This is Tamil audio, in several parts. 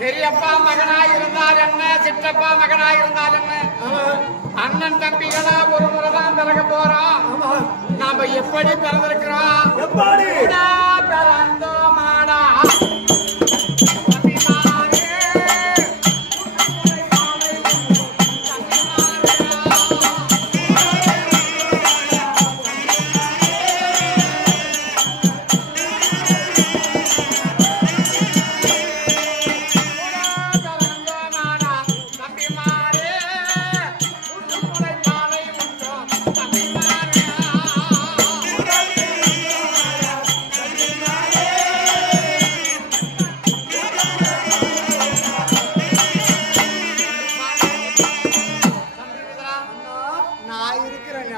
பெரியப்பா மகனா இருந்தால் என்ன? சிற்றப்பா மகனா இருந்தால் என்ன? அண்ணன் தம்பிகளா ஒரு முறை தான் பிறக்க போறோம். நாம எப்படி பிறந்திருக்கிறோம்? எப்படி?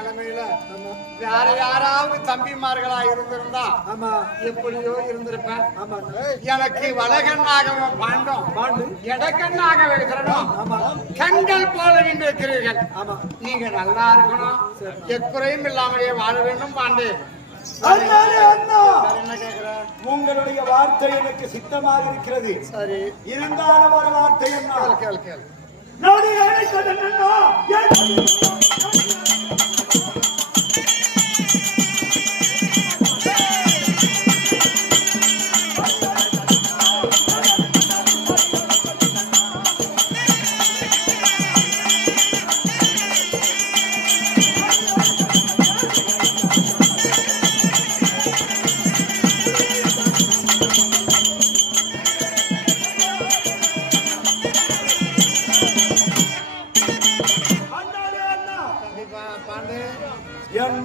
நிலைமையில வேற யாராவது தம்பிமார்களா இருந்திருந்தா ஆமா. எப்படியோ இருந்திருப்பேன். ஆமா. எனக்கு வலகண்ணாகவும் பாண்டும் பாண்டு. இடக்கண்ணாக வைக்கிறனும் ஆமா. கண்கள் போல நின்று இருக்கிறீர்கள் ஆமா. நீங்க நல்லா இருக்கணும். எக்குறையும் இல்லாமலே வாழ வேண்டும் பாண்டு. உங்களுடைய வார்த்தை எனக்கு சித்தமாக இருக்கிறது. சரி. இருந்தாலும் ஒரு வார்த்தை என்ன?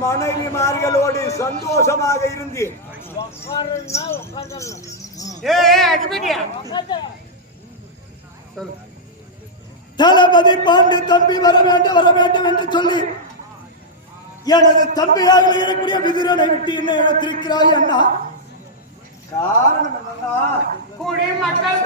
மனைவிமார்களோடு சந்தோஷமாக இருந்தேன். தளபதி பாண்டு தம்பி வர வேண்டும் வர வேண்டும் என்று சொல்லி எனது தம்பியாக இருக்கக்கூடிய விதிரனை விட்டு என்ன இழத்திருக்கிறாய் அண்ணா. காரணம் என்னன்னா குடிமக்கள்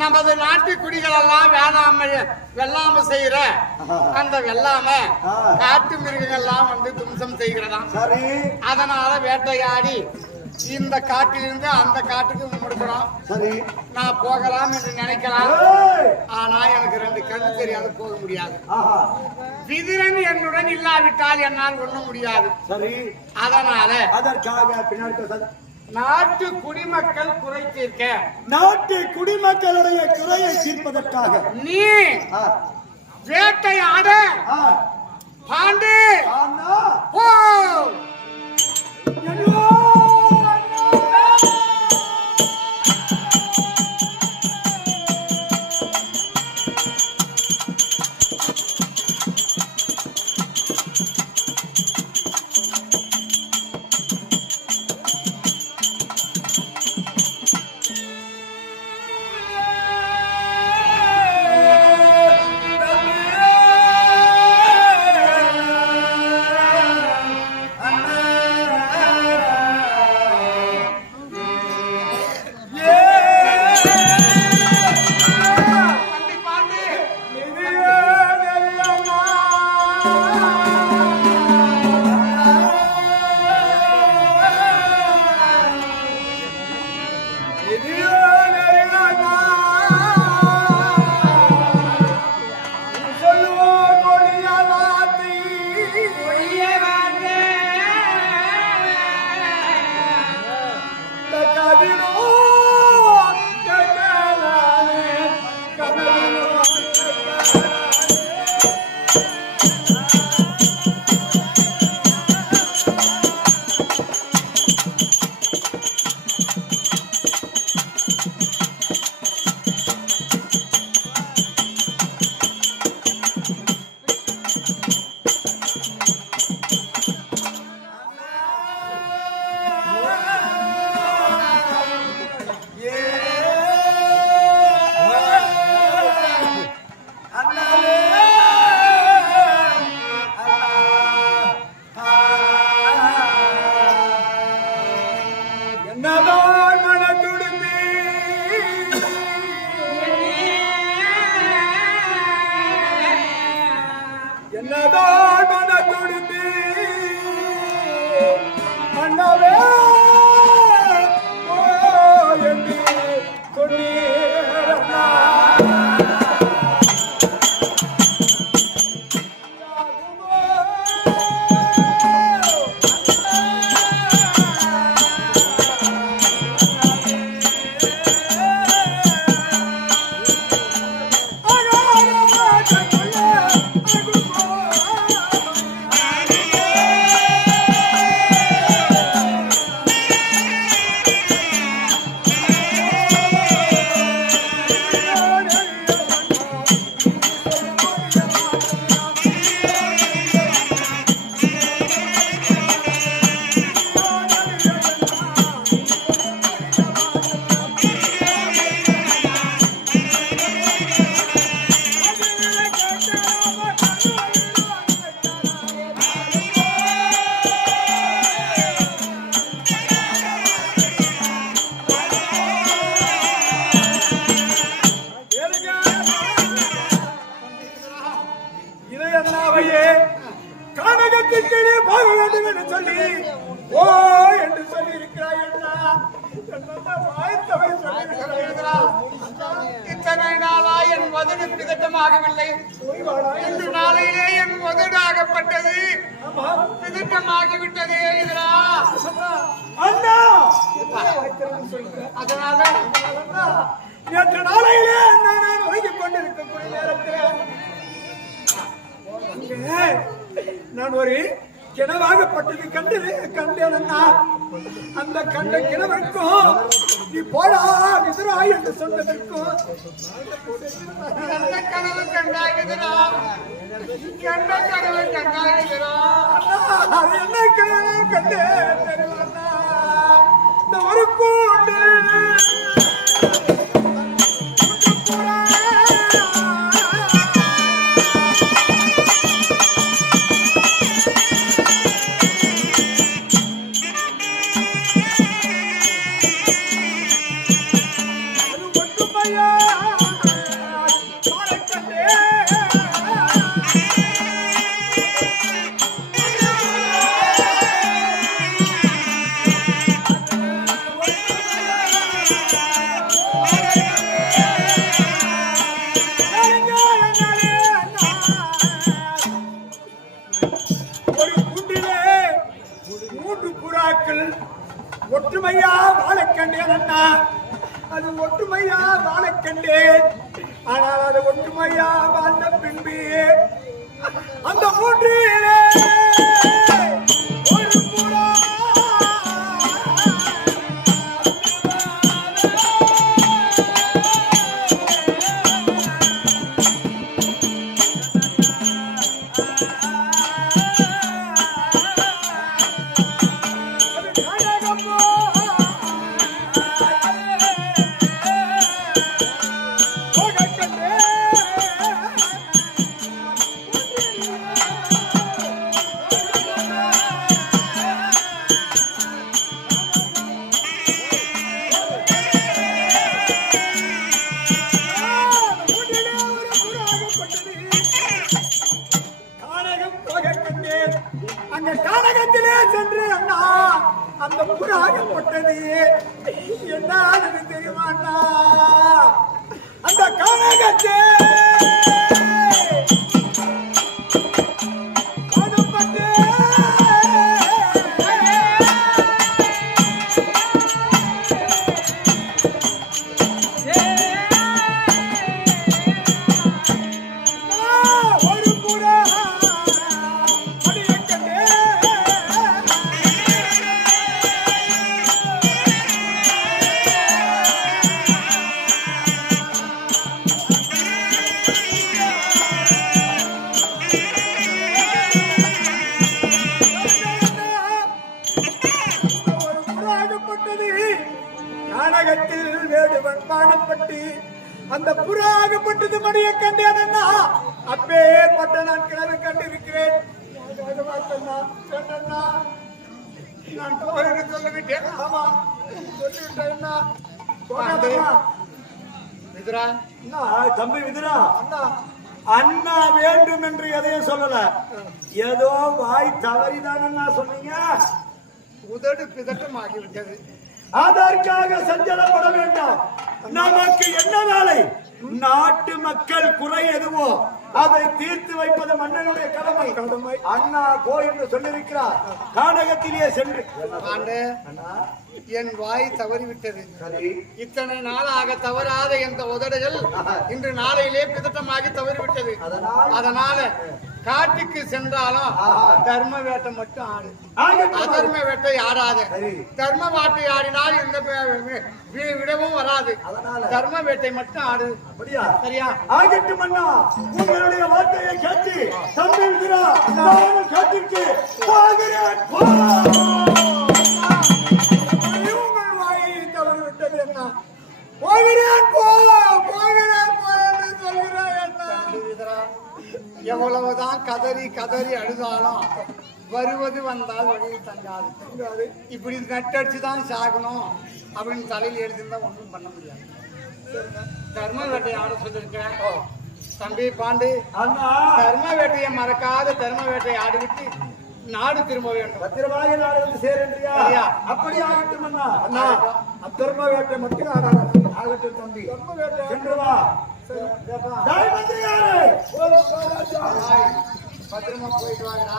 நமது நாட்டு குடிகள் எல்லாம் வேணாம வெள்ளாம செய்யற. அந்த வெள்ளாம. காட்டு மிருகங்கள் எல்லாம் வந்து தும்சம் செய்கிறதாம். அதனால வேட்டையாடி இந்த காட்டிலிருந்து அந்த காட்டுக்கு முடுக்கிறோம் சரி. நான் போகலாம் என்று நினைக்கலாம்! ஆனா எனக்கு ரெண்டு கண்ணு தெரியாது போக முடியாது. விதிரன் என்னுடன் இல்லாவிட்டால் என்னால் ஒண்ண முடியாது. சரி. அதனால அதற்காக பின்னாடி. நாட்டு குடிமக்கள் குறை தீர்க்க. நாட்டு குடிமக்களுடைய குறையை தீர்ப்பதற்காக. நீ வேட்டையாட. பாண்டு. போ. மதுடு பிதட்டமாகவில்லை இன்று நாளையிலே என். பிதட்டமாகிவிட்டதே இதுரா அண்ணா! அதனால நேற்று நாளையிலே நான் ஒதுக்கிக் கொண்டிருக்கக்கூடிய நேரத்தில் நான் ஒரு கிணவாகப்பட்டது கண்டு கண்டேன் அண்ணா. அந்த கண்ட கிணவருக்கும் நீ போடா விதுரா என்று சொன்னதற்கும் எந்த கனவு கண்டாயுதுரா எந்த கனவு அண்ணா, அது என்ன கிணறு கண்டு தெரியுமா? இந்த ஒரு கூண்டு வாழக் அண்ணா அது ஒற்றுமையா வாழக் கண்டேன். ஆனால் அது ஒற்றுமையா வாழ்ந்த பின்பு. அந்த மூன்று அந்த புறாகப்பட்டது என்ன ஆனது தெரியுமா நாடகத்தில் வேடுவன் பாடப்பட்டு அந்த புறாகப்பட்டது மடிய கண்டேனா அப்பேற்பட்ட நான் கிழமை கண்டிருக்கிறேன். நான் தோழரை சொல்லிவிட்டேன். ஆமா சொல்லிவிட்டேன்னா அண்ணா, தம்பி விதுரா அண்ணா. அண்ணா வேண்டும் என்று எதையும் சொல்லல. ஏதோ வாய் தவறிதானே சொன்னீங்க? உதடு பிதட்டமாகிவிட்டது அதற்காக சஞ்சலப்பட வேண்டாம். நமக்கு என்ன வேலை? நாட்டு மக்கள் குறை எதுவோ அதை தீர்த்து வைப்பது மன்னனுடைய கடமை. கடமை. அண்ணா கோயில் சொல்லியிருக்கிறார். கானகத்திலே சென்று. என் வாய் தவறிவிட்டது. இத்தனை நாளாக தவறாத இந்த உதடுகள் இன்று நாளையிலே பிதட்டமாகி தவறிவிட்டது. அதனால்? காட்டுக்கு சென்றாலும். தர்ம வேட்டை மட்டும் ஆடு. அதர்ம வேட்டை ஆடாத. தர்ம வேட்டை ஆடினால் இந்த விடவும் வராது. அதனால? தர்ம வேட்டை மட்டும் ஆடு. அப்படியா? சரியா? ஆகட்டும் அண்ணா. உங்களுடைய வார்த்தையை கேட்டு விதுரா நானும் காட்டிற்கு போகிறேன். போகிறேன் போ! போகிறேன். சொல்கிறாய் அண்ணா எவ்வளவுதான் கதறி கதறி அழுதாலும் வருவது வந்தால் வழியில் தங்காது இப்படி நட்டடிச்சு தான் சாகணும் அப்படின்னு தலையில் எழுதிருந்தா ஒன்றும் பண்ண முடியாது. தர்ம வேட்டையை ஆட சொல்லியிருக்கிறேன். தம்பி பாண்டு அண்ணா. தர்ம வேட்டையை மறக்காத தர்ம வேட்டையை ஆடிவிட்டு நாடு திரும்ப வேண்டும். பத்திரமாக நாடு வந்து சேரன்றியா. அப்படி ஆகட்டும் அண்ணா. அத்தர்ம வேட்டை மட்டும் ஆகட்டும் தம்பி. சென்று வா தாய் மந்திரியாரே பத்திரமா போயிட்டு வாங்கடா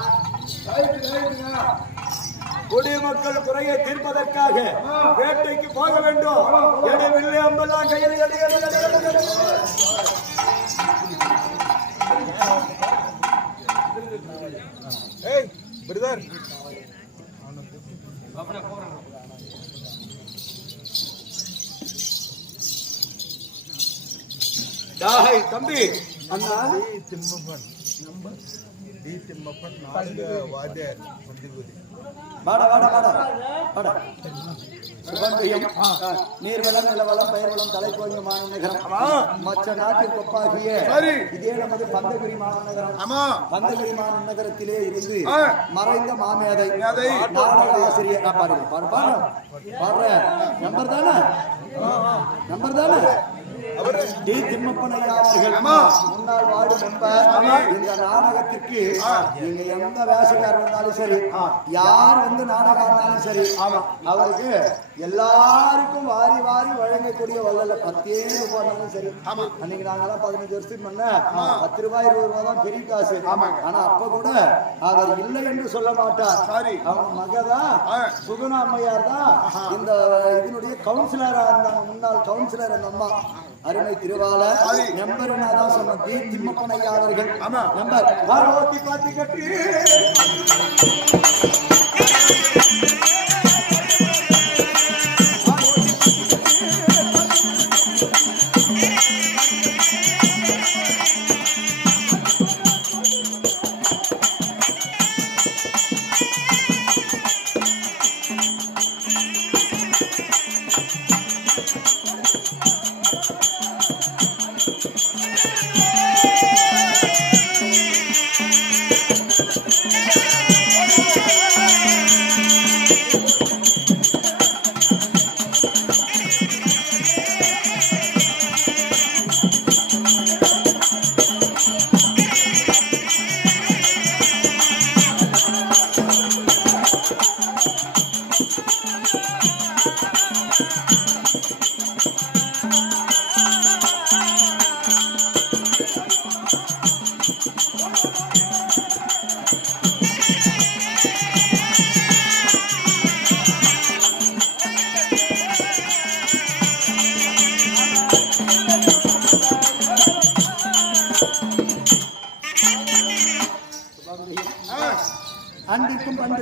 குடிமக்கள் குறையை தீர்ப்பதற்காக வேட்டைக்கு போக வேண்டும். இடமில்லை அம்பெல்லாம் கையில் எடு, எடு, ஏய் பிரதர் டாய் தம்பி. அண்ணா டி திம்மப்பன் நான்கு வாத்தியார் மந்திபூரி வாடா வாடா. வாடா. வாடா சுபந்தியம் நீர்வளம் நிலவளம் பயிர்வளம் தலைக்கோங்க மாநகரம் மற்ற நாட்டிற்கு ஒப்பாகிய சரி. இதே நமது பந்தகிரி மாநகரம் பந்தகிரி மாநகரத்திலே இருந்து. மறைந்த மாமேதை மேதை. நாடக ஆசிரியர். பாருங்க பாரு பாரு பாரு நம்பர் தானே? நம்பர் தானே? டி திம்மப்பன் ஐயா அவர்கள் முன்னாள் வார்டு மெம்பர். இந்த நாடகத்திற்கு நீங்க எந்த வேஷக்காரர் வந்தாலும் சரி யார் வந்து நாடகம் ஆடினாலும் சரி அவருக்கு எல்லாருக்கும் வாரி வாரி வழங்கக்கூடிய வள்ளல பத்தே ரூபாய் இருந்தாலும் சரி. அன்னைக்கு நாங்கெல்லாம் பதினஞ்சு வருஷத்துக்கு முன்ன பத்து ரூபாய் இருபது ரூபாய் தான் பெரிய காசு. ஆனா அப்ப கூட அவர் இல்லை என்று சொல்ல மாட்டார். சரி. அவங்க மகதான் சுகுணா அம்மையார் தான் இந்த இதனுடைய கவுன்சிலரா இருந்தாங்க. முன்னாள் கவுன்சிலர் அந்த அம்மா. அருமை திருவாளர் நம்பர் தான் சொன்ன பி திம்மப்பன் ஐயா அவர்கள். நம்பர் பார்வதி பாத்தி கட்டி.